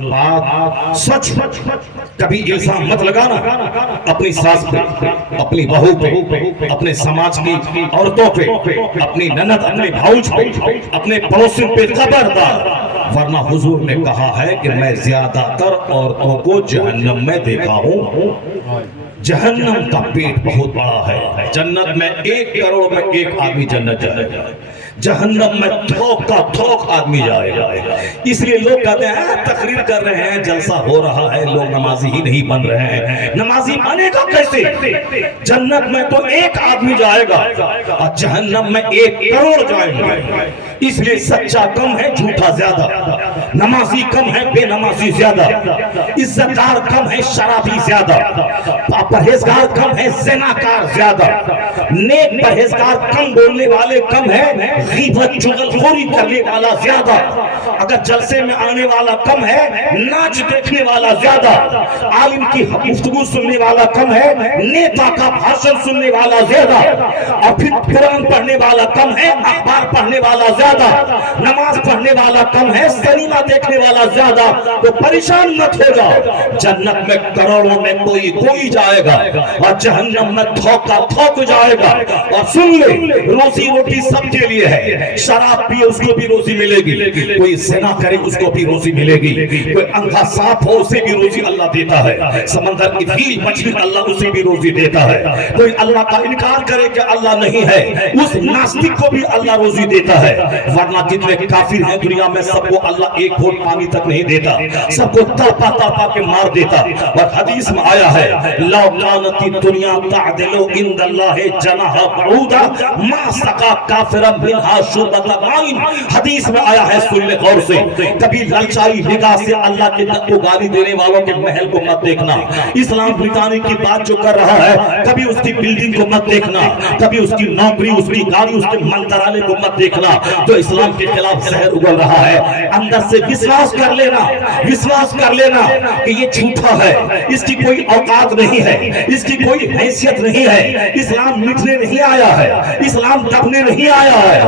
بات سچ، کبھی الزام مت لگانا اپنی ساس پہ، اپنی بہو پہ، اپنے سماج کی عورتوں پہ، اپنی نند، اپنے بھاؤج پہ، اپنے پڑوسی پہ، خبردار، ورنہ حضور نے کہا ہے کہ میں زیادہ تر عورتوں کو جہنم میں دیکھا ہوں۔ جہنم کا پیٹ بہت بڑا ہے، جنت میں 1 کروڑ میں 1 آدمی جنت جائے گا، جہنم میں تھوک کا تھوک آدمی جائے گا۔ اس لیے لوگ کہتے ہیں تقریر کر رہے ہیں، جلسہ ہو رہا ہے، لوگ نمازی ہی نہیں بن رہے ہیں۔ نمازی بنے گا کیسے؟ جنت میں تو 1 آدمی جائے گا اور جہنم میں 1 کروڑ جائیں گے۔ اس لیے سچا کم ہے، جھوٹا زیادہ، نمازی کم ہے، بے نمازی زیادہ، عزتدار کم ہے، شرابی زیادہ، پرہیزگار کم ہے، زناکار زیادہ، نیک پرہیزگار کم، بولنے والے کم ہے، غیبت چغلخوری کرنے والا زیادہ، اگر جلسے میں آنے والا کم ہے، ناچ دیکھنے والا زیادہ، عالم کی گفتگو سننے والا کم ہے، نیتا کا بھاشن سننے والا زیادہ، اور پھر قرآن پڑھنے والا کم ہے، اخبار پڑھنے والا زیادہ، نماز پڑھنے والا کم ہے، سنیما دیکھنے والا زیادہ۔ تو پریشان مت ہو جاؤ، جنت میں کروڑوں میں کوئی جائے گا اور جہنم میں تھوکا تھوک جائے گا۔ اور سن لے، روزی روٹی سب کے لیے ہے، شراب پیے اس کو بھی روزی ملے گی، کوئی زنا کرے اس کو بھی روزی ملے گی، کوئی اندھا سانپ ہو اسے بھی روزی اللہ دیتا ہے، سمندر کی بھیل مچھلی اللہ اسے بھی روزی دیتا ہے، کوئی اللہ کا انکار کرے کہ اللہ نہیں ہے اس ناستک کو بھی اللہ روزی دیتا ہے۔ ورنہ جتنے کافر ہیں دنیا میں سب کو اللہ 1 گھونٹ پانی تک نہیں دیتا، سب کو تڑپا تڑپا کے مار دیتا۔ اور حدیث میں آیا ہے لو کانت الدنیا تعدل عند اللہ جناح بعوضہ ما سقى کافرا منها شربۃ ماء۔ حدیث میں آیا ہے، سن لے غور سے، کبھی للچائی نگاہ سے اللہ کے کو گالی دینے والوں کے محل کو مت دیکھنا، اسلام مٹانے کی بات جو کر رہا ہے کبھی اس کی بلڈنگ کو مت دیکھنا، کبھی اس کی نوکری، اس کی گاڑی، اس کے منترالے کو مت دیکھنا جو اسلام کے خلاف زہر اگل رہا ہے۔ اندر سے وشواس کر لینا، وشواس کر لینا کہ یہ جھوٹا ہے، اس کی کوئی اوقات نہیں ہے، اس کی کوئی حیثیت نہیں ہے، اسلام مٹنے نہیں آیا ہے، اسلام دبنے نہیں آیا ہے۔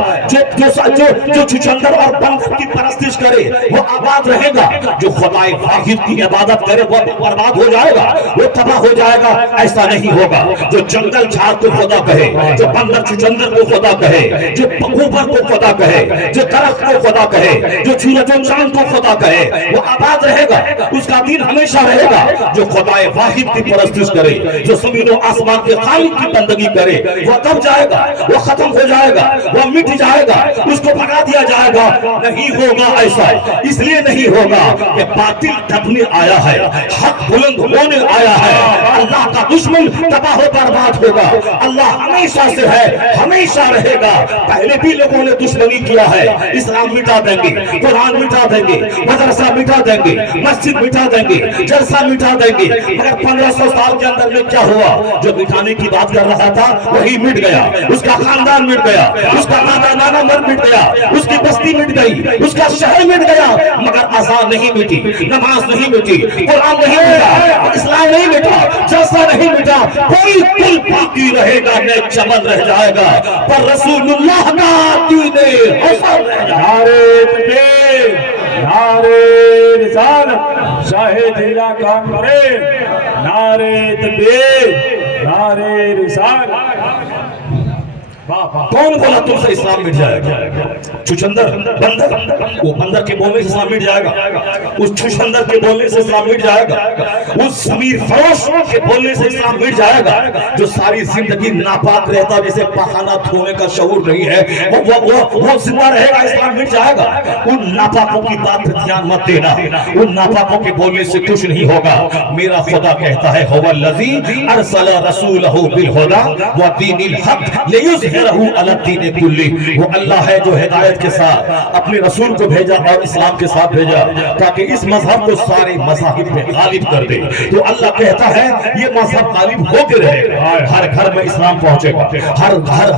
جو چچندر اور بندر کی پرستش کرے وہ آباد رہے گا، جو خدا واحد کی عبادت کرے وہ برباد ہو جائے گا، وہ تباہ ہو جائے گا۔ ایسا نہیں ہوگا، جو جنگل جھاڑ کو خدا کہے، جو بندر چچندر کو خدا کہے، جو اوپر کو خدا کہے، جو درخت کو خدا کہے، جو سورج و چاند کو خدا کہے، وہ آباد رہے گا، اس کا دین ہمیشہ رہے گا۔ جو خدا واحد کی پرستش کرے، جو زمین و آسمان کے خالق کی بندگی کرے، وہ دب جائے گا، وہ ختم ہو جائے گا، وہ مٹ جائے گا، اس کو بھگا دیا جائے گا۔ نہیں ہوگا ایسا، اس لیے نہیں ہوگا کہ باطل دبنے آیا ہے، حق بلند ہونے آیا ہے۔ اللہ کا دشمن تباہ و برباد ہوگا، اللہ ہمیشہ سے ہے، ہمیشہ رہے گا۔ پہلے بھی لوگوں نے دشمنی کیا ہے، اسلام مٹا دیں گے، قرآن مٹا دیں گے، مدرسہ مٹا دیں گے، مسجد مٹا دیں گے، جلسہ مٹا دیں گے، مگر 1500 سال کے اندر میں کیا ہوا؟ جو مٹانے کی بات کر رہا تھا وہی مٹ گیا، اس کا خاندان مٹ گیا، اس کا دادا نانا مٹ گیا، اس کی بستی مٹ گئی، اس کا شہر مٹ گیا، مگر اذان نہیں مٹی، نماز نہیں مٹی، قرآن نہیں مٹا، اسلام نہیں مٹا، جلسہ نہیں مٹا، کوئی کل باقی رہے گا، نیک چمن رہ جائے گا، پر رسول اللہ کا دین حسن رہ جائے گا۔ نعرے تکبیر، نعرے رسالت، شاہد ضلع کانفرنس، نعرے تکبیر، نعرے رسالت۔ کون بولا تم سے اسلام مٹ جائے گا؟ چچندر، بندر، وہ بندر کے بولنے سے اسلام مٹ جائے گا، اس چچندر کے بولنے سے اسلام مٹ جائے گا، اس ضمیر فروش کے بولنے سے اسلام مٹ جائے گا، جو ساری زندگی ناپاک رہتا جسے پخانہ دھونے کا شعور نہیں ہے، وہ زندہ رہے گا، اسلام مٹ جائے گا۔ ان ناپاکوں کی بات پہ دھیان مت دینا، ان ناپاکوں کے بولنے سے کچھ نہیں ہوگا۔ میرا خدا کہتا ہے هو الذی ارسل رسولہ بالہدی ودین الحق لیظہرہ علی الدین کلہ۔ وہ اللہ ہے جو ہدایت کے ساتھ اپنے رسول کو بھیجا اور اسلام کے ساتھ بھیجا تاکہ اس مذہب کو سارے مذاہب پہ غالب کر دے۔ تو اللہ کہتا ہے یہ مذہب غالب ہو کے رہے گا، ہر گھر میں اسلام پہنچے گا، ہر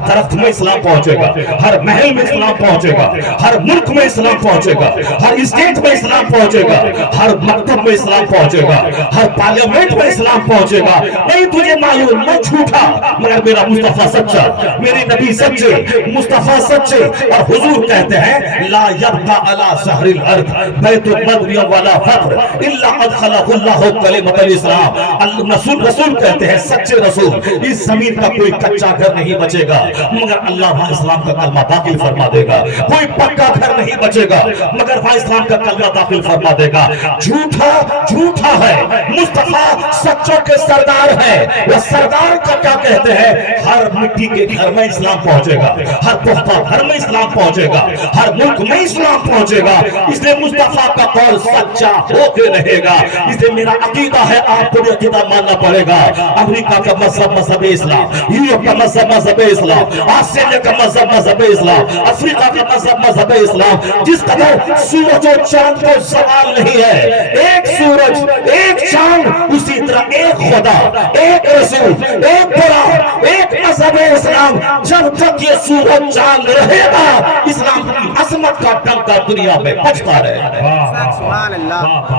درخت میں اسلام پہنچے گا، ہر محل میں اسلام پہنچے گا، ہر ملک میں اسلام پہنچے گا، ہر اسٹیٹ میں اسلام پہنچے گا، ہر مکتب میں اسلام پہنچے گا، ہر پارلیمنٹ میں اسلام پہنچے گا۔ نہیں تجھے معلوم، میں جھوٹا مگر میرا مصطفیٰ سچا، میرے نبی سچے، مصطفیٰ سچے، اور حضور کہتے ہیں لا یبقى علی ظہر الارض بیت مدنی ولا فخر الا ادخلہ اللہ کلمۃ الاسلام۔ رسول کہتے ہیں سچے رسول، اس زمین کا کوئی کچا گھر نہیں بچے گا مگر اللہ وہاں اسلام کا کلمہ داخل فرما دے گا، کوئی پکا گھر نہیں بچے گا مگر وہاں اسلام کا کلمہ داخل فرما دے گا۔ جھوٹا جھوٹا ہے، مصطفیٰ سچوں کے سردار ہے، وہ سردار کا کیا کہتے ہیں، ہر مٹی کے گھر میں اسلام پہنچے گا، ہر پختہ گھر میں اسلام پہنچے گا، ہر ملک میں اسلام پہنچے گا، اس لیے مصطفیٰ کا قول سچا ہو کے رہے گا۔ اس لیے میرا عقیدہ ہے آپ کو بھی عقیدہ ماننا پڑے گا، امریکہ کا مذہب مذہب اسلام، یورپ کا مذہب مذہب اسلام، آسٹریلیا کا مذہب مذہب اسلام، افریقہ کا مذہب مذہب اسلام۔ جس قدر سورج اور چاند کو سوال نہیں ہے، ایک سورج ایک چاند، اسی طرح ایک خدا، ایک رسول، ایک قرآن، ایک مذہب اسلام۔ جب تک یہ سورج چاند رہے گا اسلام کی عظمت کا ڈنکا دنیا میں بجتا رہے گا۔ سبحان اللہ۔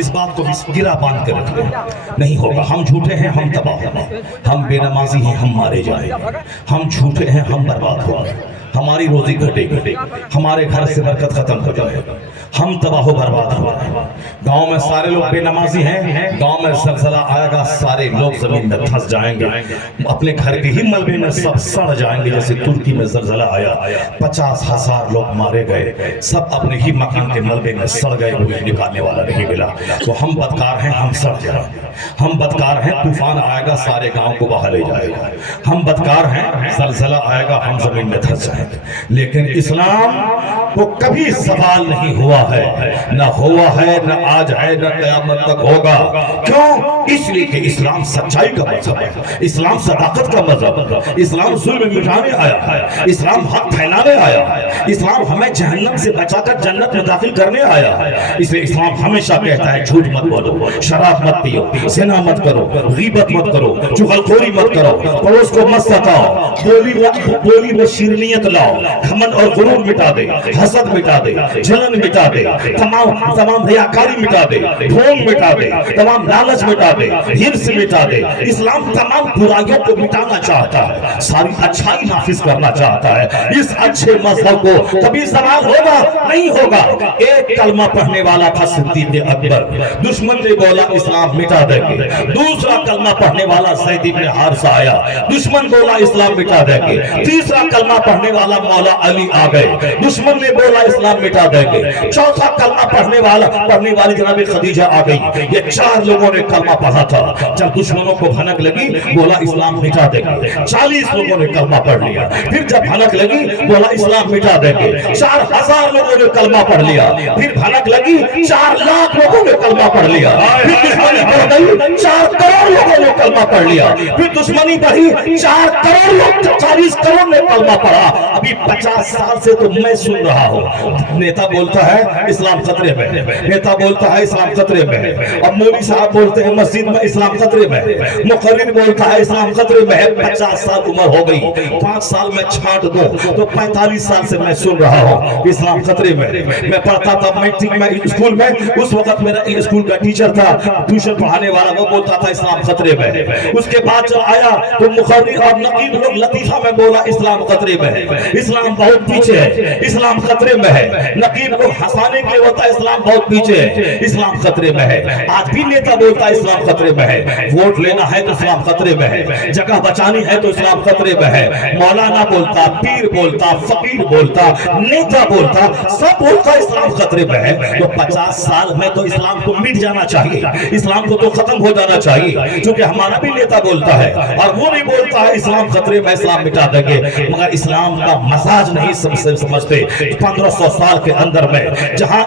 اس بات کو گرا باندھ کے رکھ لیں، نہیں ہوگا۔ ہم جھوٹے ہیں ہم تباہ ہوں گے، ہم بے نمازی ہیں ہم مارے جائیں گے، ہم جھوٹے ہیں ہم برباد ہوں گے، ہماری روزی گھٹے گی، ہمارے گھر سے برکت ختم ہو جائے گا، ہم تباہ و برباد ہو جائیں گے۔ گاؤں میں سارے لوگ بے نمازی ہیں، گاؤں میں زلزلہ آئے گا سارے لوگ زمین میں دھس جائیں گے، اپنے گھر کے ہی ملبے میں سب سڑ جائیں گے۔ جیسے ترکی میں زلزلہ آیا 50,000 لوگ مارے گئے، سب اپنے ہی مکان کے ملبے میں سڑ گئے، کوئی نکالنے والا نہیں ملا۔ تو ہم بدکار ہیں ہم سڑ جائیں گے، ہم بدکار ہیں طوفان آئے گا سارے گاؤں کو بہا لے جائے گا، ہم بدکار ہیں زلزلہ آئے گا ہم زمین میں دھس جائیں گے۔ لیکن اسلام کو کبھی سوال نہیں ہوا ہے، نہ ہوا ہے، نہ آج ہے، نہ قیامت تک ہوگا۔ کیوں؟ اس لیے کہ اسلام سچائی کا مذہب ہے، اسلام صداقت کا مذہب ہے، اسلام ظلم مٹانے آیا ہے، اسلام حق پھیلانے آیا ہے، اسلام ہمیں جہنم سے بچا کر جنت میں داخل کرنے آیا ہے۔ اس لیے اسلام ہمیشہ کہتا ہے جھوٹ مت بولو، شراب مت پیو، زنا مت کرو، غیبت مت کرو، چغلخوری مت کرو، پڑوس کو مت ستاؤ، بولی میں شیرینیت لاؤ، گھمنڈ اور غرور مٹا دے، حسد مٹا دے، جلن مٹا دے، تمام ریاکاری مٹا دے، ڈھونگ مٹا دے، تمام لالچ مٹا دے، ہرس مٹا دے۔ اسلام تمام برائیوں کو مٹانا چاہتا ہے، ساری اچھائی نافذ کرنا چاہتا ہے۔ اس اچھے مذہب کو کبھی زوال ہوگا نہیں ہوگا۔ ایک کلمہ پڑھنے والا تھا صدیق اکبر، دشمن نے بولا اسلام مٹا دیں گے۔ دوسرا کلمہ پڑھنے والا زید بن حارثہ آیا، دشمن بولا اسلام مٹا دیں گے۔ تیسرا کلمہ پڑھنے والا مولا علی آ گئے، دشمن نے بولا اسلام مٹا دیں گے۔ چوتھا کلمہ پڑھنے والی جناب خدیجہ آ گئی۔ یہ 4 لوگوں نے کلمہ پڑھا تھا، جب دشمنوں کو بھنک لگی بولا اسلام مٹا دیں گے۔ 40 لوگوں نے کلمہ پڑھ لیا، پھر جب بھنک لگی بولا اسلام مٹا دیں گے۔ 4,000 لوگوں نے کلمہ پڑھ لیا، پھر بھنک لگی 4 لاکھ لوگوں نے کلمہ پڑھ لیا، پھر دشمنی بڑھ گئی 4 کروڑ لوگوں نے کلمہ پڑھ لیا، پھر دشمنی بڑھی 4 کروڑ لوگ 40 کروڑ نے کلمہ پڑھا۔ ابھی 50 سال سے تو میں سن رہا ہوں، نیتا بولتا ہے اسلام خطرے میں ہے، نیتا بولتا ہے اسلام خطرے میں ہے، اب مولوی صاحب بولتے ہیں مسجد میں اسلام خطرے میں ہے، مقرر بولتا ہے اسلام خطرے میں ہے۔ 50 سال عمر ہو گئی، 5 سال میں چھانٹ دوں تو 45 سال سے میں سن رہا ہوں اسلام خطرے میں۔ میں پڑھتا تھا میٹرک میں اسکول میں، اس وقت میرا اسکول کا ٹیچر تھا، ٹیوشن پڑھانے والا، وہ بولتا تھا اسلام خطرے میں ہے۔ اس کے بعد جب آیا تو مقرر اور نقیب لوگ لطیفہ میں بولا اسلام خطرے میں ہے، اسلام بہت پیچھے ہے، اسلام خطرے میں ہے۔ نقیب لوگ ہنسانے کے لیے ہوتا ہے اسلام بہت پیچھے ہے، اسلام خطرے میں ہے۔ آج بھی نیتا بولتا ہے اسلام خطرے میں ہے، ووٹ لینا ہے تو اسلام خطرے میں ہے، جگہ بچانی ہے تو اسلام خطرے میں ہے۔ مولانا بولتا، پیر بولتا، فقیر بولتا، نیتا بولتا، سب بولتا اسلام خطرے میں ہے۔ تو 50 سال میں تو اسلام کو مٹ جانا چاہیے، اسلام کو تو ختم ہو جانا چاہیے، کیونکہ ہمارا بھی نیتا بولتا ہے اور وہ نہیں بولتا ہے اسلام خطرے میں، اسلام مٹا دیں گے، مگر اسلام کا مزاج نہیں سمجھتے۔ 1500 سال کے اندر میں جہاں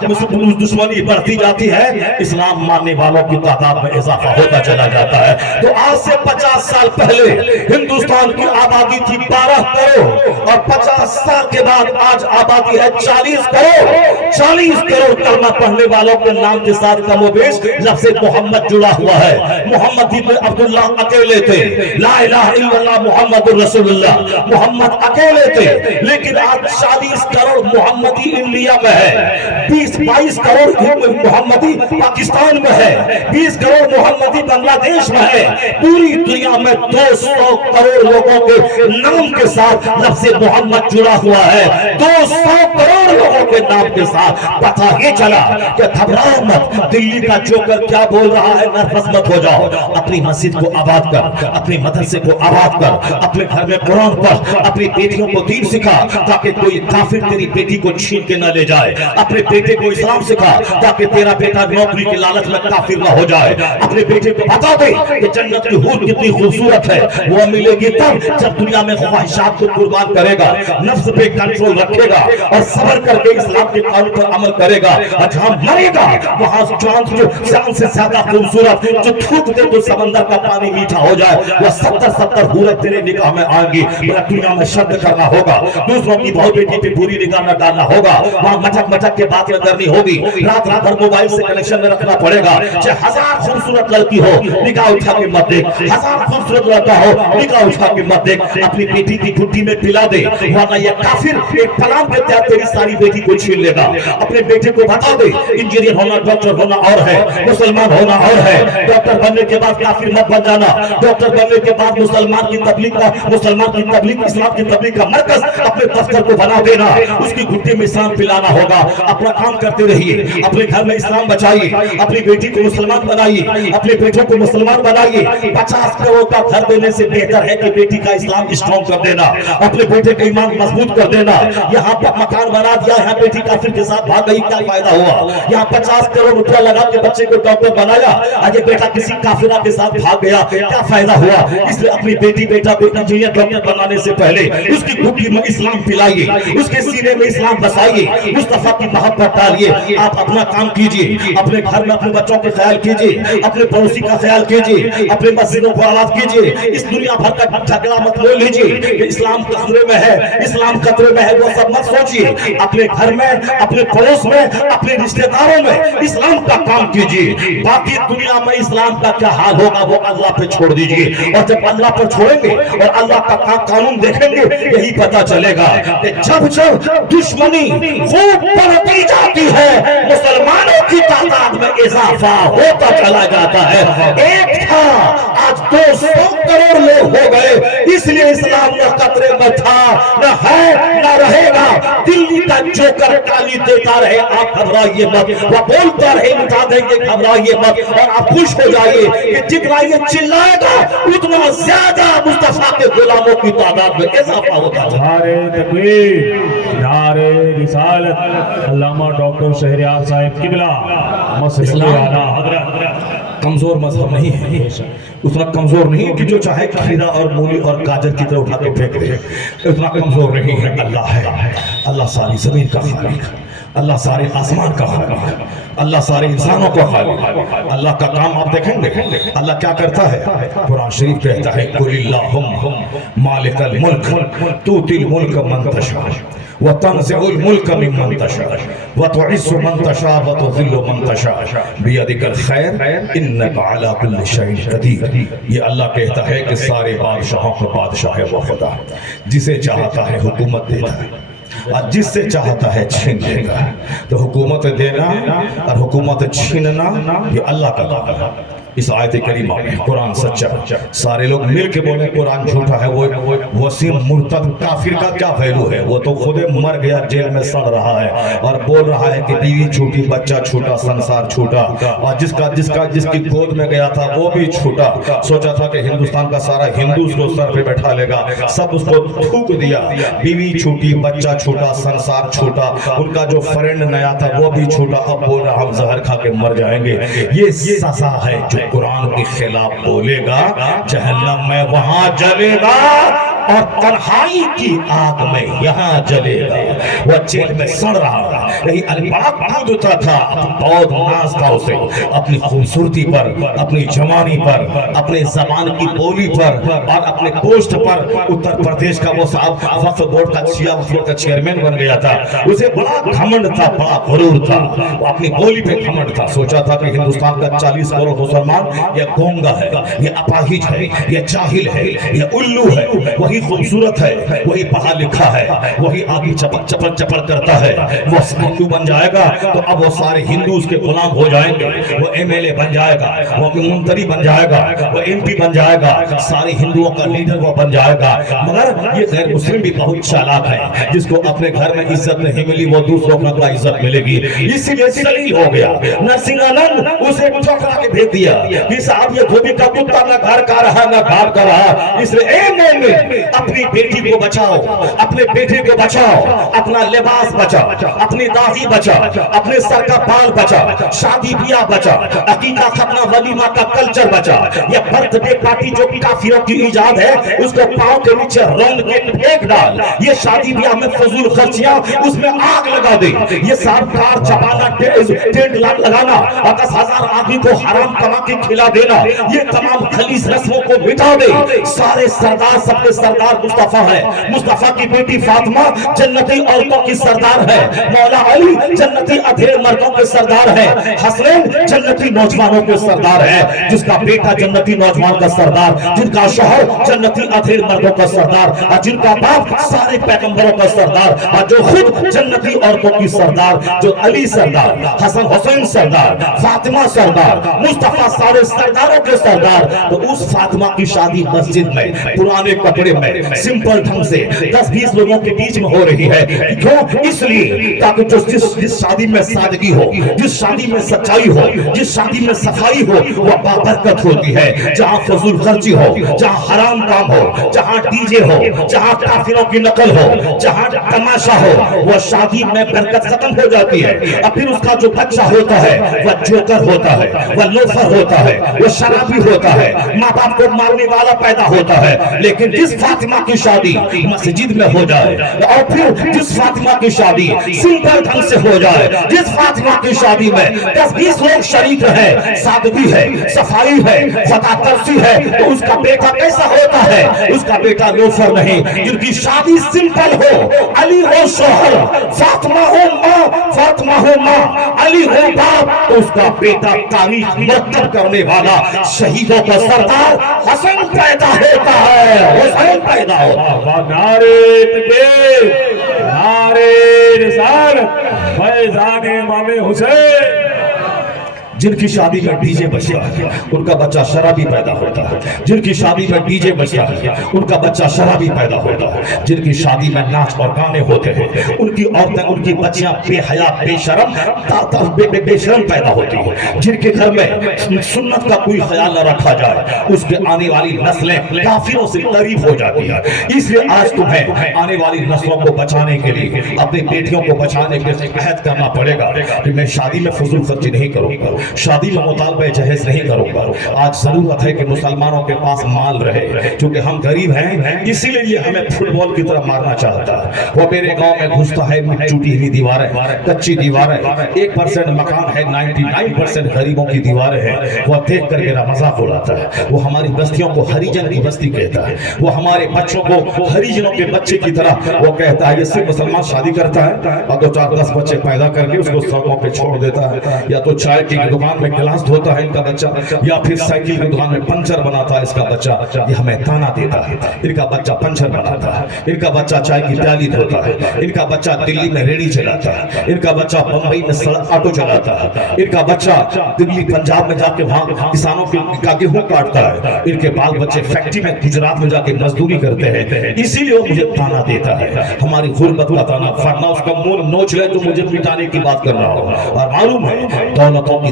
دشمنی بڑھتی جاتی ہے، اسلام ماننے والوں کی تعداد میں اضافہ ہوتا چلا جاتا ہے۔ تو آج سے 50 سال پہلے ہندوستان کی آبادی تھی 12 کروڑ اور 50 سال کے بعد آج آبادی ہے 40 کروڑ۔ 40 کروڑ کلمہ پڑھنے والوں کے نام کے ساتھ کم و بیش لفظ محمد جڑا ہوا ہے۔ محمد محمد ابن عبداللہ اکیلے تھے، لا الہ الا اللہ محمد رسول اللہ، محمد اکیلے تھے، لیکن آج 40 کروڑ محمدی انڈیا میں ہے، 20-22 کروڑ محمدی پاکستان میں ہے، 20 کروڑ محمدی بنگلہ دیش میں ہے، پوری دنیا میں 200 کروڑ لوگوں کے نام کے ساتھ لفظ محمد جڑا ہوا ہے، 200 کروڑ لوگوں کے نام کے ساتھ۔ پتہ ہی چلا کہ گھبراؤ مت، دلی کا جوکر کیا بول رہا ہے، نرفز مت ہو جاؤ، اپنی مسجد کو آباد کر، اپنے مدرسے کو آباد کر، اپنے گھر میں قرآن پڑھ، اپنی بیٹیوں کو دین سکھا تاکہ کوئی کافر تیری بیٹی کو چھین کے نہ لے جائے، اپنے بیٹے کو اسلام سکھا تاکہ تیرا بیٹا نوکری کے لالچ میں کافر نہ ہو جائے، اپنے بیٹے کو بتا دے کہ جنت کی حور کتنی خوبصورت ہے، وہ ملے گی تب جب دنیا میں خواہشات کو قربان کرے گا، نفس پہ کنٹرول رکھے گا اور صبر کر کے اسلام کے قانون پر عمل کرے گا، اور جہاں مرے گا وہاں چاند جو جان سے زیادہ خوبصورت جو تھوک دے تو سمندر کا پانی میٹھا ہو جائے، وہ 70 حورت تیرے نگاہ میں آئیں گی، دنیا میں شرط کرنا ہوگا، دوسروں کی بہو بیٹی پہ بری نگاہ نہ ڈالنا ہوگا، وہاں مچک مچک کے باتیں کرنی ہوگی، رات رات بھر موبائل سے کنیکشن میں رکھنا پڑے گا، چاہے 1000 خوبصورت لڑکی ہو نگاہ اٹھا کے مت دیکھ، 1000 خوبصورت لڑکا ہو نگاہ اٹھا کے مت دیکھ، اپنی بیٹی کی گھٹی میں پلا دے، ورنہ یہ کافر ایک پلان کے تحت تیری ساری بیٹی کو چھین لے گا۔ اپنے بیٹے کو بتا دے انجینئر ہونا، ڈاکٹر ہونا اور ہے، مسلمان ہونا اور ہے، ڈاکٹر بننے کے بعد کافر مت بن جانا، ڈاکٹر بننے کے بعد مسلمان کی تبلیغ اسلام کی تبلیغ کا مرکز اپنے دفتر کو بنا دینا، اس کی گھٹی میں اسلام پلانا ہوگا، اپنا کام کرتے رہیے، اپنے گھر میں اسلام بچائیے، اپنی بیٹی کو مسلمان بنائیے، اپنے بیٹوں کو مسلمان بنائیے، 50 کروڑ کا گھر دینے سے بہتر ہے کہ بیٹی کا اسلام اسٹرانگ کر دینا، اپنے بیٹے کا ایمان مضبوط کر دینا۔ یہاں پر مکان بنا دیا، یہاں بیٹی کافر کے ساتھ بھاگ گئی، کیا فائدہ ہوا؟ یہاں 50 کروڑ روپیہ لگا کے بچے کو ڈاکٹر بنایا، آج یہ بیٹا کسی کافرہ کے ساتھ بھاگ گیا، کیا فائدہ ہوا؟ اس لیے اپنی بیٹا انجینئر ڈاکٹر بنانے سے پہلے اس کی گھٹی میں اسلام پلائیے، اس کے سینے میں اسلام بسائیے، مصطفیٰ کی محبت ڈالیے۔ آپ اپنا کام کیجئے، اپنے گھر میں اپنے بچوں کے خیال کیجئے، اپنے پڑوسی کا خیال کیجئے، اپنے مسجدوں کو آباد کیجئے، اس دنیا بھر کا جھگڑا مت لے لیجئے کہ اسلام خطرے میں ہے، اسلام خطرے میں ہے، وہ سب مت سوچئے، اپنے گھر میں، اپنے پڑوس میں، اپنے رشتہ داروں میں اسلام کا کام کیجئے، باقی دنیا میں اسلام کا کیا حال ہوگا وہ اللہ پہ چھوڑ دیجئے، اور جب اللہ پر چھوڑیں گے اور اللہ کا قانون دیکھیں گے یہی پتہ چلے گا کہ جب دشمنی خوب بڑھتی جاتی ہے مسلمانوں کی تعداد میں اضافہ ہوتا چلا جاتا ہے، ایک تھا آج 200 کروڑ لوگ ہو گئے، اس لیے اسلام نہ خطرے میں تھا، نہ ہے، نہ رہے گا۔ دلی کا جوکر گالی دیتا رہے، آپ گھبرائیے مت، وہ بولتا رہے، مٹا دیں گے، گھبرائیے مت، اور آپ خوش ہو جائیے کہ جتنا یہ چلائے گا اتنا زیادہ مصطفیٰ کے غلاموں کی تعداد میں اضافہ ہوتا ہے۔ نعرہ تکبیر، نعرہ رسالت، علامہ ڈاکٹر شہریار صاحب قبلہ مسجد اعلیٰ حضرت۔ کمزور مذہب نہیں ہے، اتنا کمزور نہیں کہ جو چاہے کھیرا اور مولی اور گاجر کی طرح اٹھا کے پھینک دے، اتنا کمزور نہیں ہے۔ اللہ ہے، اللہ ساری زمین کا خالق، اللہ سارے آسمان کا خالق، اللہ سارے انسانوں کو خالق۔ اللہ کا کام آپ دیکھیں گے اللہ کیا کرتا ہے، قرآن شریف کہتا ہے قُلِ اللَّهُمَّ مَالِكَ الْمُلْكِ تُؤْتِي الْمُلْكَ مَن تَشَاءُ وَتَنزِعُ الْمُلْكَ مِمَّن تَشَاءُ وَتُعِزُّ مَن تَشَاءُ وَتُذِلُّ مَن تَشَاءُ بِيَدِكَ الْخَيْرُ إِنَّكَ عَلَى كُلِّ شَيْءٍ قَدِيرٌ۔ یہ اللہ کہتا ہے کہ سارے بادشاہوں کا بادشاہ ہے وہ خدا، جسے چاہتا ہے حکومت دیتا ہے اور جس سے چاہتا ہے چھین لے گا۔ تو حکومت دینا اور حکومت چھیننا یہ اللہ کا کام ہے۔ اس آیت کریمہ میں قرآن سچا، سارے لوگ مل کے بولیں قرآن جھوٹا ہے، وہ وسیم مرتد کافر کا کیا ویلو ہے، وہ تو خود مر گیا، جیل میں سڑ رہا ہے اور بول رہا ہے کہ بیوی چھوٹی، بچہ چھوٹا، سنسار چھوٹا، اور جس کی گود میں گیا تھا وہ بھی چھوٹا، سوچا تھا کہ ہندوستان کا سارا ہندو اس کو سر پہ بیٹھا لے گا، سب اس کو تھوک دیا، بیوی چھوٹی، بچہ چھوٹا، سنسار چھوٹا، ان کا جو فرینڈ نیا تھا وہ بھی چھوٹا، اب بول رہا ہم زہر کھا کے مر جائیں گے۔ یہ سزا ہے جو قرآن کے خلاف بولے گا جہنم میں وہاں جلے گا، اور تنہائی کی آگ میں یہاں جلے گا. وہ جیل میں سڑ رہا تھا. یہی الباق کودتا تھا. بہت ناز تھا اسے اپنی خوبصورتی پر, اپنی جوانی پر, اپنے زبان کی بولی پر اور اپنے پوسٹ پر. اتر پردیش کا وہ صاحب وقف بورڈ کا چیئرمین بن گیا تھا. اسے بڑا گھمنڈ تھا, بڑا غرور تھا. وہ اپنی بولی پہ گھمنڈ تھا. سوچا تھا کہ ہندوستان کا 40 کروڑ مسلمان یہ گونگا ہے, یہ اپاہج ہے, یہ جاہل ہے, یہ الو ہے. وہی خوبصورت ہے, وہی پڑھا لکھا ہے, وہی آگے چپل چپل کرتا ہے. وہ ہندو بن جائے گا تو اب وہ سارے ہندو اس کے غلام ہو جائیں گے. وہ ایم ایل اے بن جائے گا, وہ منتری بن جائے گا, وہ ایم پی بن جائے گا, سارے ہندوؤں کا لیڈر وہ بن جائے گا. مگر یہ غیر مسلم بھی بہت چالاک ہے. جس کو اپنے گھر میں عزت نہیں ملی وہ دوسروں کا عزت ملے گی. اسی لیے سلی ہو گیا. نرسنگانند اسے ٹھکرا کے بھیج دیا کہ صاحب یہ دھوبی کا کتا نہ گھر کا رہا نہ گھاٹ کا رہا. اس لیے اے مومن اپنی بیٹی کو بچاؤ, اپنے بیٹے کو بچاؤ, اپنا لباس بچا, اپنی داڑھی بچا, اپنے سر کا بال بچا, شادی بیاہ بچا, عقیقہ ختنہ ولیمہ کا کلچر بچا. یہ برتھ ڈے پارٹی جو کافروں کی ایجاد ہے اس کو پاؤں کے نیچے رونگ کے پھینک ڈال. یہ شادی بیاہ میں فضول خرچیاں اس میں آگ لگا دے. یہ سب کار چبانا, ٹینٹ لگانا اور 10,000 آدمی کو حرام کما کے کھلا دینا, یہ تمام خلیص رسموں کو مٹا دے. سارے سردار سب کے سردار مصطفیٰ ہے. مصطفیٰ کی بیٹی فاطمہ جنتی عورتوں کی سردار ہے. مولا علی جنتی ادھیڑ مردوں کے سردار ہے. حسین جنتی نوجوانوں کے سردار ہے. جس کا بیٹا جنتی نوجوان کا سردار, جن کا شوہر جنتی ادھیڑ مردوں کا سردار, اور جن کا باپ سارے پیغمبروں کا سردار, اور جو خود جنتی عورتوں کی سردار, جو علی سردار, حسن حسین سردار, فاطمہ سردار, مصطفیٰ سارے سرداروں کے سردار. تو اس فاطمہ کی شادی مسجد میں پرانے کپڑے میں سمپل ڈھنگ سے 10-20 لوگوں کے بیچ میں ہو رہی ہے. کیوں؟ اس لیے تاکہ جس شادی میں سادگی ہو, جس شادی میں سچائی ہو, جس شادی میں صفائی ہو وہ بابرکت ہوتی ہے. جہاں فضول خرچی ہو, جہاں حرام کام ہو, جہاں ڈی جے ہو, جہاں کافروں کی نقل ہو, جہاں تماشا ہو, وہ شادی میں برکت ختم ہو جاتی ہے. اور پھر اس کا جو بچہ ہوتا ہے وہ جوکر ہوتا ہے, وہ لوفر ہوتا ہے, وہ شرابی ہوتا ہے, ماں باپ کو مارنے والا پیدا ہوتا ہے. لیکن جس فاطمہ کی شادی مسجد میں ہو جائے, اور پھر جس فاطمہ کی شادی سمپل ڈھنگ سے ہو جائے, جس فاطمہ کی شادی میں 10-20 لوگ شریک ہیں, سادگی ہے, صفائی ہے, خدا ترسی ہے, تو اس کا بیٹا کیسا ہوتا ہے؟ اس کا بیٹا لوفر نہیں. جن کی شادی سمپل ہو, علی ہو شوہر, فاطمہ ہو ماں, فاطمہ ہو ماں, علی ہو باپ, تو اس کا بیٹا تاریخ مرتب کرنے والا شہیدوں کا سردار حسن پیدا ہوتا ہے. حسین پیدا ہوتا ہے. نعرے تکبیر, نعرے رسالت, فیضان امام حسین. جن کی شادی میں ڈی جے بجتا ہے ان کا بچہ شرابی پیدا ہوتا ہے. جن کی شادی میں ڈی جے بجتا ہے ان کا بچہ شرابی پیدا ہوتا ہے. جن کی شادی میں ناچ اور گانے ہوتے ہیں ان کی عورتیں, ان کی بچیاں بے حیا, بے شرم, بے شرم پیدا ہوتی ہیں. جن کے گھر میں سنت کا کوئی خیال نہ رکھا جائے اس کے آنے والی نسلیں کافروں سے قریب ہو جاتی ہیں. اس لیے آج تمہیں آنے والی نسلوں کو بچانے کے لیے, اپنی بیٹیوں کو بچانے کے لیے عہد کرنا پڑے گا کہ میں شادی میں فضول خرچی نہیں کروں گا, شادی میں مطالبہ جہیز نہیں کروں گا. آج ضرورت ہے کہ مسلمانوں کے پاس مال رہے, کیونکہ ہم غریب ہیں, اسی لیے یہ ہمیں فٹ بال کی طرح مارنا چاہتا ہے. وہ میرے گاؤں میں گھستا ہے, ٹوٹی ہوئی دیواریں, کچی دیواریں, 1% مکان ہے, 99% غریبوں کی دیواریں ہیں. وہ دیکھ کر میرا مذاق اڑاتا ہے. وہ ہماری بستیوں کو ہریجن کی بستی کہتا ہے. وہ ہمارے بچوں کو ہریجنوں کے بچے کی طرح وہ کہتا ہے. یہ صرف مسلمان شادی کرتا ہے اور 2-4-10 بچے پیدا کر کے اس کو سڑکوں پہ چھوڑ دیتا ہے, یا تو چائے کی دکان میں گلاس دھوتا ہے ان کا بچہ, یا پھر سائیکل کی دکان میں پنچر بناتا ہے اس کا بچہ. یہ ہمیں تانا دیتا ہے, ان کا بچہ پنچر بناتا ہے, ان کا بچہ چائے کی پیالی دھوتا ہے, ان کا بچہ دلی میں ریڑھی چلاتا ہے, ان کا بچہ بمبئی میں آٹو چلاتا ہے, ان کا بچہ دلی پنجاب میں جا کے وہاں کسانوں کا گیہوں کاٹتا ہے, ان کے بال بچے فیکٹری میں گجرات میں جا کے مزدوری کرتے ہیں. اسی لیے وہ مجھے تانا دیتا ہے, ہماری غربت کا تانا. ورنہ اس کا منہ نوچ لے تو مجھے مٹانے کی بات کر رہا ہوں. اور معلوم ہے دولتوں کی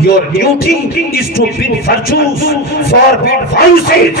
your duty is to bid virtues, forbid vices।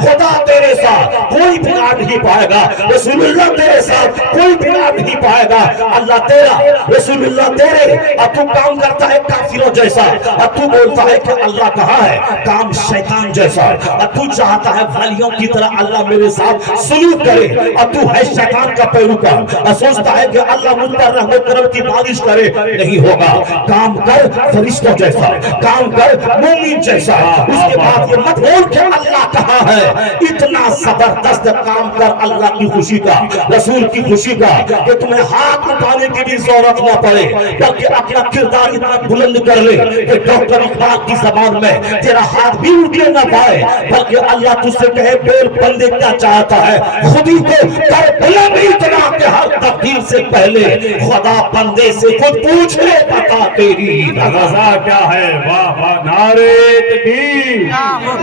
خدا تیرے ساتھ کوئی بگاڑ نہیں پائے گا، رسول اللہ تیرے ساتھ کوئی بگاڑ نہیں پائے گا، اللہ تیرا، رسول اللہ تیرے، اب تو کام کرتا ہے کافروں جیسا، اب تو بولتا ہے کہ اللہ کہاں ہے، کام شیطان جیسا، اب تو چاہتا ہے ولیوں کی طرح اللہ میرے ساتھ سلوک کرے، اب تو ہے شیطان کا پیروکار، اور سوچتا ہے کہ اللہ مجھ پر رحم و کرم کی بارش کرے، نہیں ہوگا، کام کر فرشتوں جیسا، کام کر مومن جیسا، اس کے بعد یہ مت بول کہ اللہ کہاں ہے، اتنا زبردست کام کر اللہ کی خوشی کا، رسول کی خوشی کا، کہ تمہیں ہاتھ اٹھانے کی بھی ضرورت نہ پڑے، بلکہ اپنا کردار اتنا بلند کر لے کہ ڈاکٹر اقبال کی زبان میں تیرا ہاتھ بھی اٹھنے نہ پائے، بلکہ اللہ تجھ سے کہے بول بندے کیا چاہتا ہے، خود ہی کو کر بلند اتنا کہ ہر تقدیر سے پہلے خدا بندے سے خود پوچھ لے بتا تیری رضا کیا ہے، واہ واہ، نعرے تکبیر،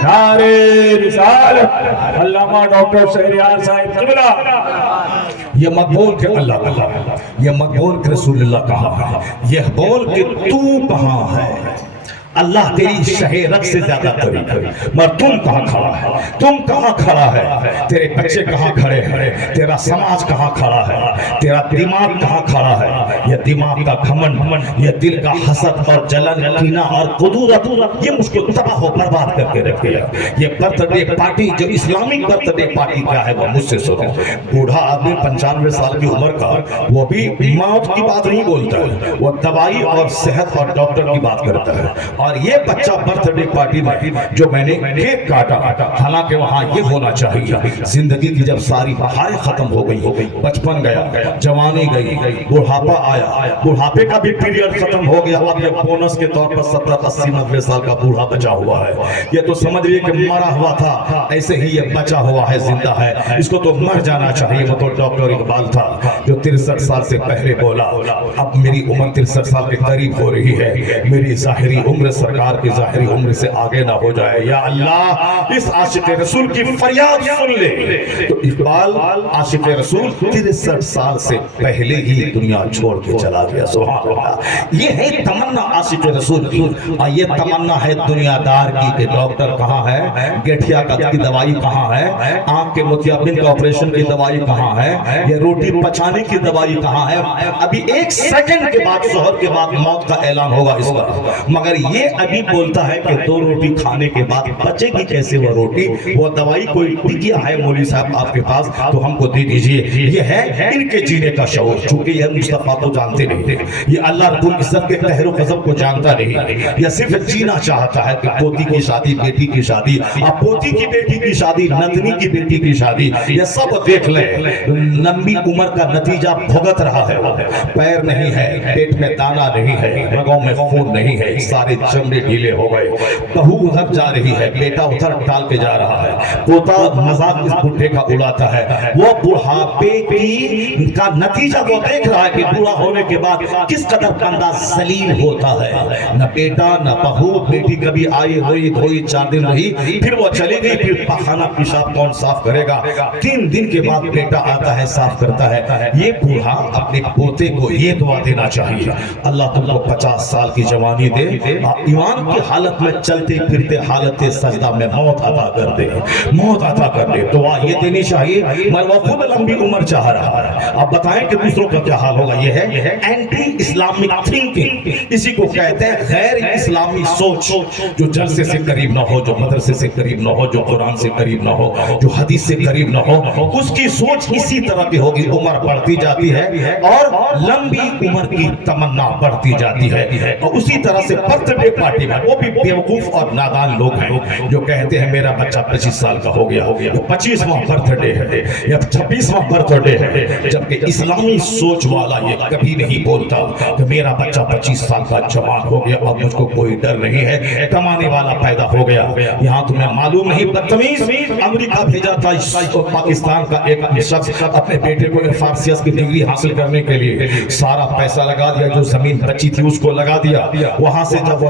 نعرے رسالت، علامہ ڈاکٹر شہریار صاحب قبلہ۔ یہ مقبول کہ اللہ کہاں، یہ مقبول کہ رسول اللہ کہاں ہے، یہ بول کہ تو کہاں ہے، اللہ تیری شہ رگ سے زیادہ قریب ہے، مگر تم کہاں کھڑا ہے، تم کہاں کھڑا ہے، تیرے بچے کہاں کھڑے ہیں، تیرا سماج کہاں کھڑا ہے، تیرا دماغ کہاں کھڑا ہے، یہ دماغ کا گھمنڈ، یہ دل کا حسد اور جلن، کینہ اور قدورت، یہ مجھ کو تباہ و برباد کر کے رکھ دیا۔ یہ برتھ ڈے پارٹی جو اسلامک برتھ ڈے پارٹی کیا ہے وہ مجھ سے سنو، بوڑھا آدمی 95 سال کی عمر کا، وہ بھی موت کی بات نہیں بولتا ہے، وہ دوائی اور صحت اور ڈاکٹر کی بات کرتا ہے، اور یہ بچہ برتھ ڈے پارٹی میں جو میں نے کیک کاٹا، حالانکہ وہاں یہ ہونا چاہیے، زندگی کی جب ساری بہاریں ختم ہو گئی، بچپن گیا، جوانی گئی، بڑھاپا آیا، بڑھاپے کا بھی پیریڈ ختم ہو گیا، اب یہ بونس کے طور پر 70 80 90 سال کا بوڑھا بچا ہوا ہے، یہ تو سمجھ لیے کہ مرا ہوا تھا، ایسے ہی یہ بچا ہوا ہے، زندہ ہے، اس کو تو مر جانا چاہیے۔ وہ تو ڈاکٹر اقبال تھا جو 63 سال سے پہلے بولا، اب میری عمر 63 سال کے قریب ہو رہی ہے، میری ظاہری عمر سرکار کی ظاہری عمر سے آگے نہ ہو جائے، یا اللہ اس عاشق رسول کی فریاد سن لے۔ تو اقبال عاشق رسول 63 سال سے پہلے ہی دنیا چھوڑ کے چلا گیا، سبحان اللہ۔ یہ ہے تمنا عاشق رسول کی، اور یہ تمنا ہے دنیا دار کی کہ ڈاکٹر کہاں ہے، گٹھیا کی دوائی کہاں ہے، آنکھ کے موتیابند کا آپریشن کی دوائی کہاں ہے، یہ روٹی پچانے کی دوائی کہاں ہے، ابھی 1 سیکنڈ کے بعد ظہر کے بعد موت کا اعلان ہوگا اس کا، مگر یہ ابھی بولتا ہے کہ 2 روٹی کھانے کے بعد بچے گی کیسے وہ روٹی، وہ دوائی کوئی ٹکیا ہے مولوی صاحب آپ کے پاس تو ہم کو دے دیجئے۔ یہ ہے ان کے جینے کا شعور، چونکہ یہ مصطفیٰ کو جانتے نہیں تھے، یہ اللہ رب العزت کے قہر و غضب کو جانتا نہیں، یہ صرف جینا چاہتا ہے کہ پوتی کی شادی، بیٹی کی شادی، اب پوتی کی بیٹی کی شادی، نندنی کی بیٹی کی شادی، یہ سب دیکھ لیں، لمبی عمر کا نتیجہ بھگت رہا ہے، پیر نہیں ہے، پیٹ میں دانا نہیں ہے، رگوں میں خون نہیں ہے، سارے چمڑے ڈھیلے ہو گئے، بہو ادھر جا رہی ہے، بیٹا ادھر ڈال کے جا رہا ہے، پوتا مذاق اس بڈھے کا اڑاتا ہے، وہ بڑھاپے کی کا نتیجہ وہ دیکھ رہا ہے کہ بوڑھا ہونے کے بعد کس قدر بندہ ذلیل ہوتا ہے، نہ بیٹا نہ بہو، بیٹی کبھی آئی ہوئی دھوئی 4 دن رہی، پھر وہ چلی گئی، پھر پخانہ پیشاب کون صاف کرے گا، 3 دن کے بعد بیٹا آتا ہے صاف کرتا ہے۔ یہ بوڑھا اپنے پوتے کو یہ دعا دینا چاہیے، اللہ تم کو 50 سال کی جوانی دے، ایمان کی حالت میں چلتے پھرتے حالت سجدہ میں موت عطا کر دے، موت عطا کر دے، دعا یہ دینی چاہیے، مگر وہ خود لمبی عمر چاہ رہا ہے۔ اب بتائیں کہ دوسروں کا کیا حال ہوگا، یہ ہے اینٹی اسلامک تھنکنگ، اسی کو کہتے ہیں غیر اسلامی سوچ، جو جلسے سے قریب نہ ہو، جو مدرسے سے قریب نہ ہو، جو قرآن سے قریب نہ ہو، جو حدیث سے قریب نہ ہو، اس کی سوچ اسی طرح کی ہوگی، عمر بڑھتی جاتی ہے اور لمبی عمر کی تمنا بڑھتی جاتی ہے، اور اسی طرح سے برتھ ڈے پارٹی میں وہ بھی بیوقوف اور نادان لوگ ہیں جو کہتے ہیں میرا بچہ 25 سال کا ہو گیا، 25واں برتھ ڈے ہے یا 26واں برتھ ڈے ہے، جبکہ اسلامی سوچ والا یہ کبھی نہیں بولتا کہ میرا بچہ 25 سال کا جوان ہو گیا اور مجھ کو کوئی ڈر نہیں ہے، کمانے والا پیدا ہو گیا۔ یہاں تمہیں معلوم نہیں، بدتمیز امریکہ بھیجا تھا پاکستان کا ایک شخص اپنے بیٹے کو فارسیت کی ڈگری حاصل کرنے کے لیے، سارا پیسہ لگا دیا، جو زمین بچی تھی اس کو لگا دیا، وہاں سے جب وہ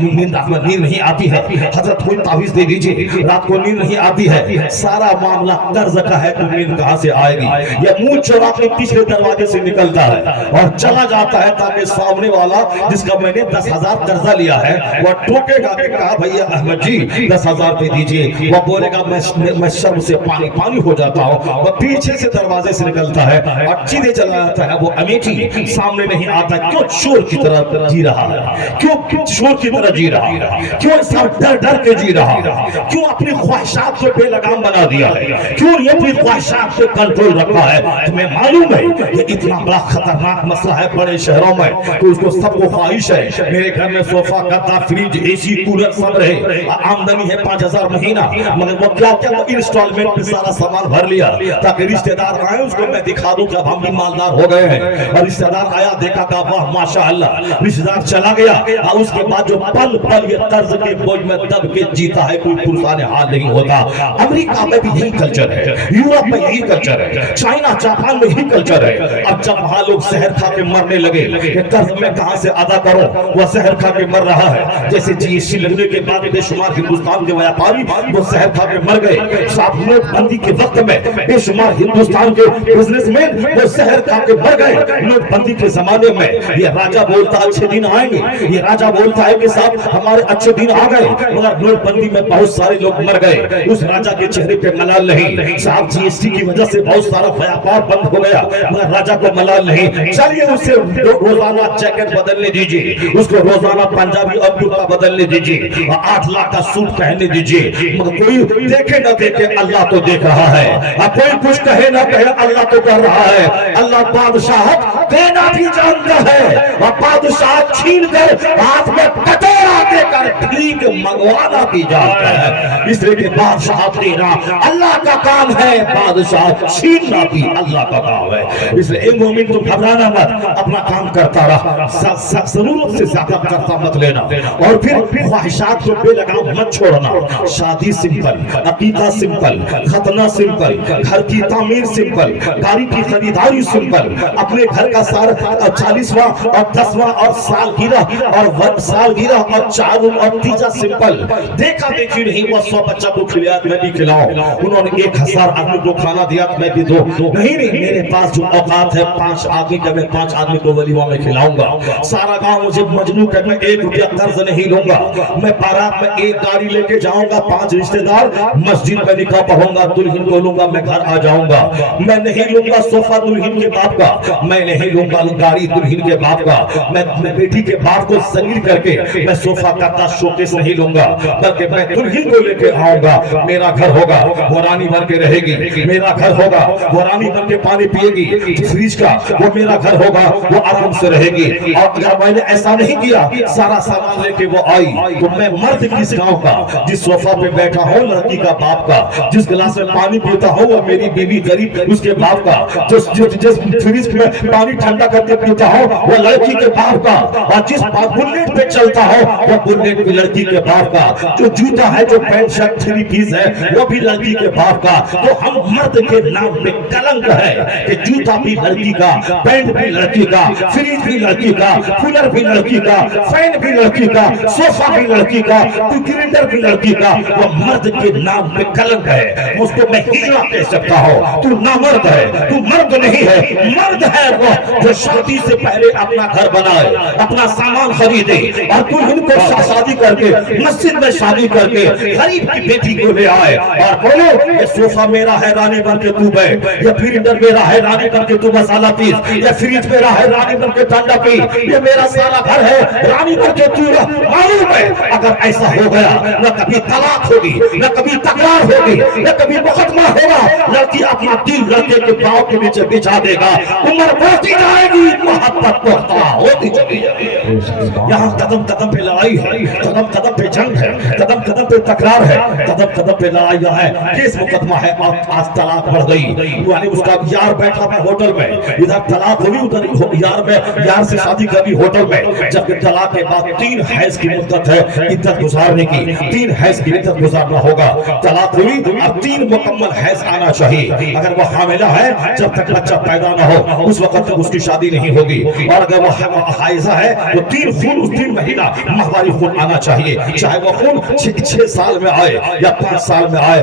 نیند نہیں آتی ہے، حضرت کوئی تعویذ دے دیجیے، رات کو نیند نہیں آتی ہے، سارا معاملہ قرض کا ہے، تو نیند کہاں سے آئے گی؟ یہ منہ چورا کے پچھلے دروازے سے نکلتا ہے اور چلا جاتا ہے تاکہ سامنے والا جس کا میں نے 10,000 قرضہ لیا ہے وہ ٹوکے گا کہ کہا بھیا احمد جی 10,000 پہ دیجیے، وہ بولے گا میں شرم سے پانی ہو جاتا ہوں، وہ پیچھے سے دروازے سے نکلتا ہے اور چیزیں چلا جاتا ہے، وہ امیٹھی سامنے نہیں آتا، کیوں چور کی طرح جی رہا ہے، کیوں چور کی طرح جی رہا ہے، کیوں سب ڈر کے جی رہا ہے، کیوں اپنی خواہشات کو بے لگام بنا دیا ہے، کیوں یہ اپنی خواہشات پہ کنٹرول رکھا ہے؟ تمہیں معلوم ہے یہ اتنا بڑا خطرناک مسئلہ ہے بڑے شہروں میں، تو اس کو سب کو خواہش ہے میرے گھر میں صوفہ گدا فریج اے سی کولر سب رہے، آمدنی ہے 5,000 مہینہ، مگر وہ کیا وہ انسٹالمنٹ پہ سارا سامان بھر لیا تاکہ رشتہ دار آئے اس کو میں دکھا دوں کہ اب ہم بھی مالدار ہو گئے ہیں، اور رشتہ دار آیا دیکھا کہ واہ ماشاءاللہ، رشتہ دار چلا گیا، اور اس کے بعد جو پل پل یہ قرض کے بوجھ میں دب کے جیتا ہے کوئی پرسان حال نہیں ہوتا۔ امریکہ میں بھی یہی کلچر ہے، یورپ میں یہی کلچر ہے، چائنا جاپان میں یہی کلچر ہے۔ اب جب وہاں لوگ زہر کھا کے مرنے لگے کہ قرض میں کہاں سے ادا کروں، وہ زہر کھا کے مر رہا ہے، جیسے جی ایس ٹی لگنے کے بعد بے شمار ہندوستان کے ویاپاری وہ زہر کھا کے مر گئے، صاحب نوٹ بندی کے وقت میں بے شمار ہندوستان کے بزنس مین وہ زہر کھا کے مر گئے، نوٹ بندی کے زمانے میں یہ راجہ بولتا اچھے دن آئیں گے، یہ راجہ بولتا ہے کہ صاحب ہمارے اچھے دن آ گئے، مگر نوٹ بندی میں بہت سارے لوگ مر گئے، اس راجہ کے چہرے پہ ملال نہیں، صاحب جی ایس ٹی کی وجہ سے بہت سارا ویاپار بند ہو گیا مگر راجہ کو ملال نہیں، چلیے اسے روزانہ جیکٹ بدلنے دیجیے، اس کو روزانہ پنجابی اور کرتا بدلنے دیجیے، 8 لاکھ کا سوٹ پہننے دیجیے، مگر کوئی دیکھے نہ دیکھے اللہ تو دیکھ رہا ہے، کوئی کچھ کہے نہ کہے اللہ تو کر رہا ہے، اللہ بادشاہت دینا بھی جانتا ہے اور بادشاہت چھین کر ہاتھ میں کٹورا دے کر ٹھیک منگوانا بھی جانتا ہے، اس لیے کہ بادشاہت دینا اللہ کا کام ہے، بادشاہت چھیننا بھی اللہ کا کام ہے، اس لیے اے مومن تم گھبرانا مت، اپنا کام کرتا رہا، ضرورت سے زیادہ کرتا مت لینا، اور پھر خواہشات کو بے لگام مت چھوڑنا، شادی سمپل، عقیقہ سمپل، ختنہ سمپل، گھر کی تعمیر سمپل، گاڑی کی خریداری سمپل، اپنے گھر کا سارا 40واں اور 10واں اور سالگرہ اور 4 اور تیجا سمپل، دیکھا دیکھی نہیں، وہ 100 بچہ کو کھلایا میں بھی کھلاؤں، انہوں نے 1000 آدمی کو کھانا دیا میں بھی دو، نہیں میرے پاس جو اوقات ہے 5 آدمی کا میں 5 آدمی کو ولیمہ میں کھلاؤں گا، سارا گاؤں مجھے مجنوں کہ میں 1 روپیہ قرض نہیں لوں گا، میں بارات میں 1 گاڑی لے کے جاؤں گا، 5 رشتہ دار مسجد میں نکاح پڑھوں گا، دلہن کو لوں گا، میں گھر آ جاؤں گا، میں نہیں لوں گا صوفہ دلہن کے باپ کا، میں نہیں لوں گا گاڑی دلہن کے باپ کا، میں بیٹی کے باپ کو ذلیل کر کے میں صوفہ کا شوکیس نہیں لوں گا، بلکہ میں دلہن کو لے کے آؤں گا، میرا گھر ہوگا وہ رانی بن کے رہے گی، میرا گھر ہوگا وہ رانی بن کے پانی پیے گی، فریج کا وہ میرا گھر ہوگا وہ آرام سے رہے گی، اور اگر میں نے ایسا نہیں کیا سارا سامان لے کے وہ آئی تو میں مرد کس گاؤں کا، جس صوفہ پہ بیٹھا ہوں لڑکی کا باپ کا، جس گلاس میں پانی پیتا ہوں وہ میری بیوی غریب اس کے باپ کا، جس فریج میں پانی ٹھنڈا کرتے پیتا ہوں وہ لڑکی کے باپ کا، اور جس بلیٹ پہ چلتا ہوں وہ بلیٹ کی لڑکی کے باپ کا، جو جوتا ہے جو پینٹ شرٹ 3 پیس ہے وہ بھی لڑکی کے باپ کا، تو ہم مرد کے نام پہ کلنک ہے کہ جوتا بھی لڑکی کا، پینٹ بھی لڑکی کا، فریج بھی لڑکی کا، کولر بھی لڑکی کا، فین بھی لڑکی کا، صوفہ بھی لڑکی کا، گرینڈر بھی لڑکی کا، وہ مرد کے نام پہ کلنک ہے، اس کو میں ہجڑا کہہ سکتا ہوں، تو نامرد ہے، تو مرد نہیں ہے، مرد ہے وہ جو شادی سے پہلے اپنا گھر بنائے، اپنا سامان خریدے، اور دلہن کو شادی کر کے مسجد میں شادی کر کے غریب کی بیٹی کو لے آئے اور بولو یہ صوفہ میرا ہے رانی بن کے تو بیٹھ، یہ گرینڈر میرا ہے رانی بن کے تو مسالہ پیس، یہ فریج میرا ہے رانی بن کے ٹھنڈا پی، یہ میرا سارا گھر ہے رانی بن کے تو معلوم ہے اگر ایسا ہو گیا نہ کبھی طلاق ہوگی، نہ کبھی تکرار ہوگی، نہ کبھی مقدمہ ہوگا، لڑکی اپنا دل لڑکے کے پاؤں کے نیچے بچھا دے گا، عمر بڑھتی جائے گی، محبت پختہ ہوتی چلی جائے گی، یہاں قدم قدم پہ لڑائی ہے، قدم قدم پہ جنگ ہے، قدم قدم پہ تکرار ہے، قدم قدم پہ لڑائیاں ہے، کیس مقدمہ ہے، آج طلاق بڑھ گئی، یعنی اس کا یار بیٹھا ہے ہوٹل میں، ادھر طلاق ہوئی ادھر یار سے شادی کری ہوٹل میں، جبکہ طلاق کے بعد 3 حیض کی مدت ہے عدت گزارنے کی، 3 حیض کی عدت گزارنا ہوگا، طلاق ہوئی اب 3 مکمل حیض آنا چاہیے، اگر وہ حاملہ ہے جب تک بچہ پیدا نہ ہو اس وقت تک اس کی شادی نہیں ہوگی، اور اگر وہ حائضہ ہے تو 3 خون اس 3 مہینہ ماہواری خون آنا چاہیے، چاہے وہ خون 6 سال میں آئے یا 5 سال میں آئے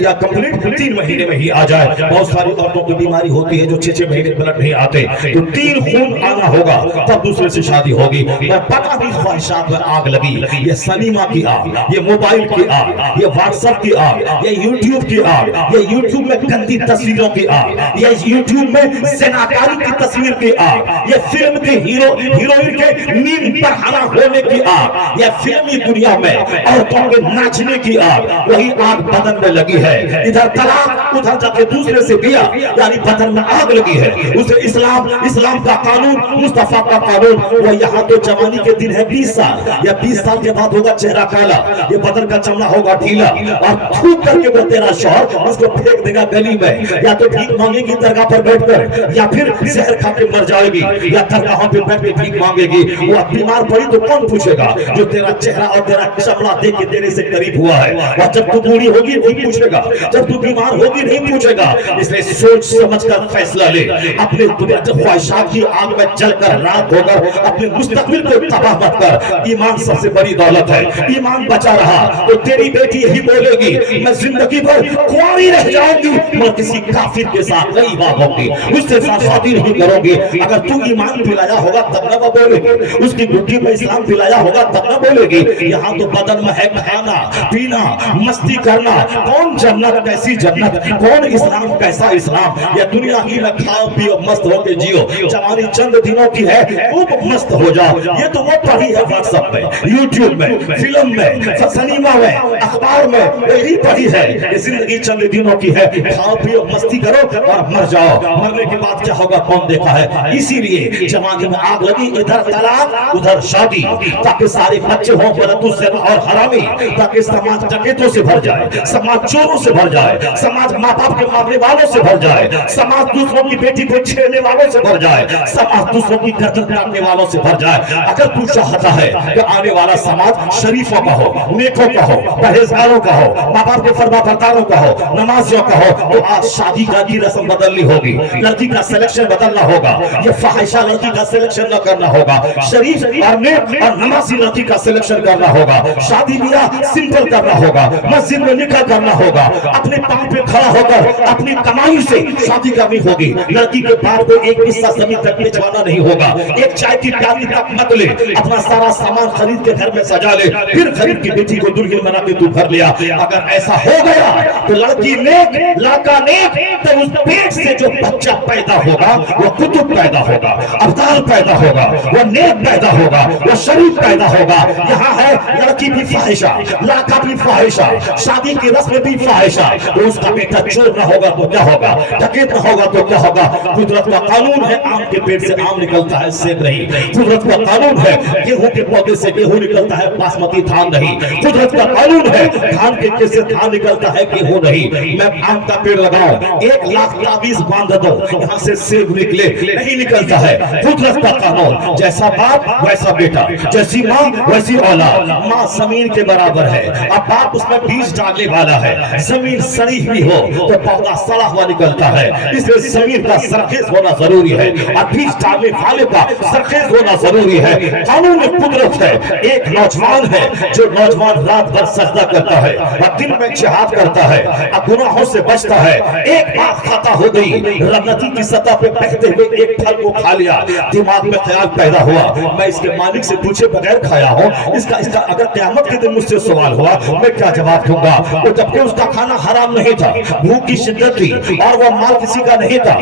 یا کمپلیٹ 3 مہینے میں ہی آ جائے۔ بہت ساری عورتوں کی بیماری ہوتی ہے جو 6 مہینے بلڈ نہیں آتے، تو 3 خون آنا ہوگا تب دوسرے سے شادی ہوگی۔ اور پتہ بھی خواہشات میں آگ لگی، یہ سنیما کی آگ، یہ موبائل کی آگ، یہ واٹس ایپ کی آگ، یہ یوٹیوب کی آگ، یہ یوٹیوب میں گندی تصویروں کی آگ، یہ یوٹیوب میں زناکاری کی تصویر کی آگ، یہ فلم کے ہیروئن کے نیند پر حنا ہونے کی آگ، یہ فلمی دنیا میں عورتوں کے ناچنے کی آگ، وہی آگ بدن میں لگی ہے۔ ادھر طلاق، ادھر جا کے دوسرے سے بیاہ، یعنی بدن میں آگ لگی ہے۔ اسے اسلام کا قانون، مصطفیٰ کا قانون، وہ یہاں تو جوانی کے دن ہے 20 سال، یا 20 سال کے بعد ہوگا چہرہ کالا، یہ بدن کا چمڑا ہوگا ڈھیلا، اور تھوک کر کے وہ تیرا شوہر اس کو پھینک دے گا گلی میں، یا تو بھیک مانگے گی درگاہ پر بیٹھ کر، یا پھر زہر کھا کے مر جائے گی، یا درگاہوں پہ بیٹھ کے بھیک مانگے گی۔ وہ بیمار پڑی تو کون پوچھے گا؟ جو تیرا چہرہ اور تیرا چمڑا دیکھ کے تیرے سے قریب ہوا ہے۔ اور جب تو بوڑھی ہوگی نہیں پوچھے گا، جب تو بیمار ہوگی نہیں پوچھے گا۔ اس لیے سوچ سمجھ کر فیصلہ لے، اپنے خواہشات کی آگ میں جل کر راکھ ہو کر اپنے مستقبل کو تباہ مت کر۔ ایمان سب سے بڑی دولت ہے، ایمان بچا رہا تو تیری بیٹی یہی بولے گی، میں زندگی بھر کنواری رہ جاؤں گی مگر کسی کافر کے ساتھ نہیں بھاگوں گی، اس کے ساتھ شادی نہیں کروں گی۔ اگر تو ایمان پلایا ہوگا تب نہ وہ بولے گی، اس کی گھٹی میں اسلام پلایا ہوگا تب نہ بولے گی۔ یہاں تو بدن میں ہے کھانا پینا مستی کرنا، کون جنت کیسی جنت، کون اسلام کیسا اسلام۔ یہ دنیا ہی میں کھاؤ پیو مست ہو کے جیو، جوانی چند دنوں کی ہے خوب مست ہو جاؤ۔ یہ تو وہ پڑھی ہے واٹس ایپ میں، یوٹیوب میں، فلم میں، سنیما میں، اخبار میں، یہی پڑھی ہے۔ یہ زندگی چند دنوں کی ہے، کھاؤ پیو مستی کرو اور مر جاؤ، مرنے کے بعد کیا ہوگا کون دیکھا ہے۔ اسی لیے جوانی میں آگ لگی، ادھر طلاق ادھر شادی، تاکہ سارے بچے ہوں بلد الزنا اور حرامی، تاکہ سماج ڈکیتوں سے بھر جائے، سماج چوروں سے بھر جائے، سماج ماں باپ کے مارنے والوں سے بھر جائے، سماج دوسروں کی بیٹی کو چھیڑنے والوں سے بھر جائے، سماج دوسروں کی گردن کاٹنے والوں سے بھر جائے۔ اگر تو چاہتا ہے کہ آنے والا سماج شریفوں کا ہو، نیکوں کا ہو، پرہیزگاروں کا ہو، ماں باپ کے فرما برداروں کا ہو، نمازیوں کا ہو، تو آج شادی کی رسم بدلنی ہوگی، لڑکی کا سلیکشن بدلنا ہوگا، یہ فاحشہ لڑکی کا سلیکشن نہ کرنا ہوگا، شریف اور نیک اور نمازی لڑکی کا سلیکشن کرنا ہوگا، شادی بیاہ سمپل کرنا ہوگا، مسجد میں نکاح کرنا ہوگا، اپنے پاؤں پہ کھڑا ہو کر اپنی کمائی سے شادی کرنی ہوگی۔ لڑکی کے باپ کو ایک حصہ زمین تک بھجوانا نہیں ہوگا، ایک چائے کی پیالی تک مت لے، اپنا سارا سامان خرید کے گھر میں سجا لے، پھر خرید کی بیٹی کو دلہن بنا کے تو گھر لیا۔ اگر ایسا ہو گیا تو لڑکی نیک لڑکا نیک، تو اس پیٹ سے جو بچہ پیدا ہوگا وہ کتب پیدا ہوگا، ابدال پیدا ہوگا، وہ نیک پیدا ہوگا، وہ شریف پیدا ہوگا۔ یہاں ہے لڑکی بھی فاحشہ، لڑکا بھی فاحشہ، شادی کی رسم بھی فاحشہ، تو اس کا بیٹا چور نہ ہوگا تو کیا ہوگا، ڈکیت نہ ہوگا تو کیا ہوگا۔ قدرت کا قانون ہے آم کے پیٹ سے آم نکلتا ہے سیب نہیں، قدرت کا قانون ہے گیہوں کے پودے سے گیہوں نکلتا ہے باسمتی دھان نہیں، قدرت کا قانون ہے دھان کے کھیت سے دھان نکلتا ہے گیہوں نہیں۔ میں آم کا پیڑ لگاؤں 1 لاکھ تعویذ باندھ دو یہاں سے سیب نکلے نہیں نکلتا ہے، قدرت کا قانون۔ جیسا باپ ویسا بیٹا، جیسی ماں ویسی اولاد۔ ماں زمین کے برابر ہے، اب باپ اس میں بیج ڈالنے والا ہے، زمین سڑی ہوئی ہو تو پودا سڑا ہوا نکلتا ہے، اس لیے زمین کا سرخیز ہونا ضروری ہے اور بیج ڈالنے والے کا سرخیز ہونا ضروری ہے۔ قانون قدرت ہے۔ ایک نوجوان ہے جو نوجوان رات بھر سجدہ کرتا ہے اور دن میں جہاد کرتا ہے اور گناہوں سے بچتا ہے، ایک بات خطا ہو گئی، ندی کی سطح پہ بہتے ہوئے ایک پھل کو کھا لیا، دماغ میں خیال پیدا ہوا میں اس کے مالک سے پوچھے بغیر کھایا ہوں، اس کا اگر قیامت کے دن مجھ سے سوال ہوا میں کیا جواب دوں گا؟ وہ جبکہ اس کا کھانا حرام نہیں تھا، بھوک کی شدت تھی اور وہ مال کسی کا نہیں تھا،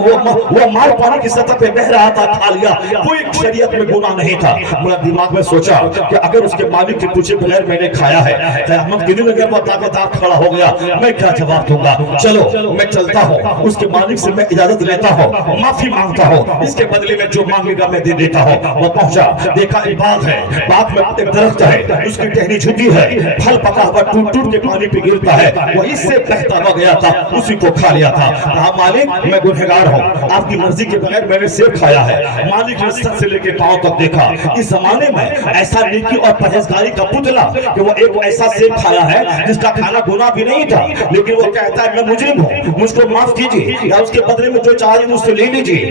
وہ مال پانی کی سطح پہ بہ رہا تھا، کھا لیا، کوئی شریعت میں گناہ نہیں تھا۔ میں دماغ میں سوچا کہ اگر اس کے مالک کے پوچھے بغیر میں نے کھایا ہے، قیامت کے دن اگر وہ دعویدار کھڑا ہو گیا میں کیا جواب دوں گا؟ چلو میں چلتا ہوں، اس کے مالک سے میں اجازت لیتا ہوں، معافی مانگتا ہوں، اس کے بدلے میں جو مانگے گا میں دے دیتا ہوں۔ وہ پہنچا، دیکھا ایک باغ ہے، باغ میں ایک درخت ہے، اس کی ٹہنی جھکی ہے، پھل پکا ہوا ٹوٹ ٹوٹ کے پانی پہ گرتا ہے، وہ اس سے بہتا ہوا گیا تھا، اسی کو کھا لیا تھا۔ کہا مالک میں گنہگار ہوں، آپ کی مرضی کے بغیر میں نے سیب کھایا ہے۔ مالک نے سر سے لے کے پاؤں تک دیکھا، اس زمانے میں ایسا نیکی اور پرہیزگاری کا پتلا کہ وہ ایک ایسا سیب کھایا ہے جس کا کھانا گناہ بھی نہیں تھا، لیکن وہ کہتا ہے میں مجرم ہوں، مجھ کو معاف کیجیے یا اس کے بدلے میں جو چاہیے مجھ سے لے لیجیے۔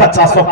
50